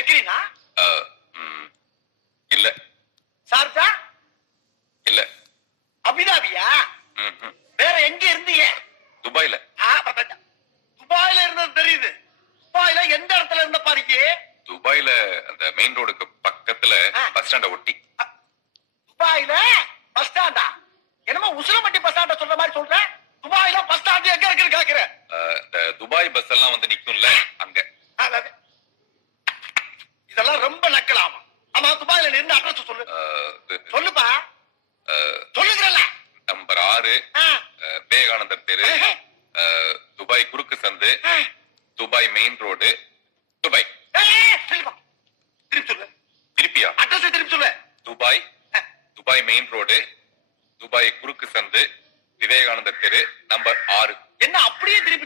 பெக்ரினா? இல்ல. சார்ஜா? இல்ல. அபிதாபியா? வேற எங்க இருந்தீங்க? துபாயில. துபாயில இருந்தது தெரியுது. துபாயில எந்த இடத்துல இருந்த பாருங்க? துபாயில அந்த மெயின் ரோடுக்கு பக்கத்துல பஸ் ஸ்டாண்ட ஒட்டி. துபாயில பஸ் ஸ்டாண்டா? என்னமோ உசிலம்பட்டி பஸ் ஸ்டாண்ட சொல்ற மாதிரி சொல்ற. துபாயில பஸ் ஸ்டாண்ட் எங்க இருக்குன்னு கேக்குறேன். இந்த துபாய் பஸ் எல்லாம் வந்து நிக்கும்ல அங்க. இதெல்லாம் ரொம்ப நக்கலாமா? ஆமா, துபாயில இருந்து அட்ரஸ் சொல்லு. சொல்லுப்பா. சொல்லுங்கறல. நம்பர் 6 விவேகானந்தர் தெரு, துபாய் குறுக்கு சந்து, துபாய் மெயின் ரோடு, துபாய். திருப்பி சொல்லு. திருப்பியா? அட்ரஸ் திருப்பி சொல்லு. Dubai, Dubai main road, Dubai குறுக்கு சந்து, விவேகானந்தர் தெரு, நம்பர் 6. என்ன அப்படியே திருப்பி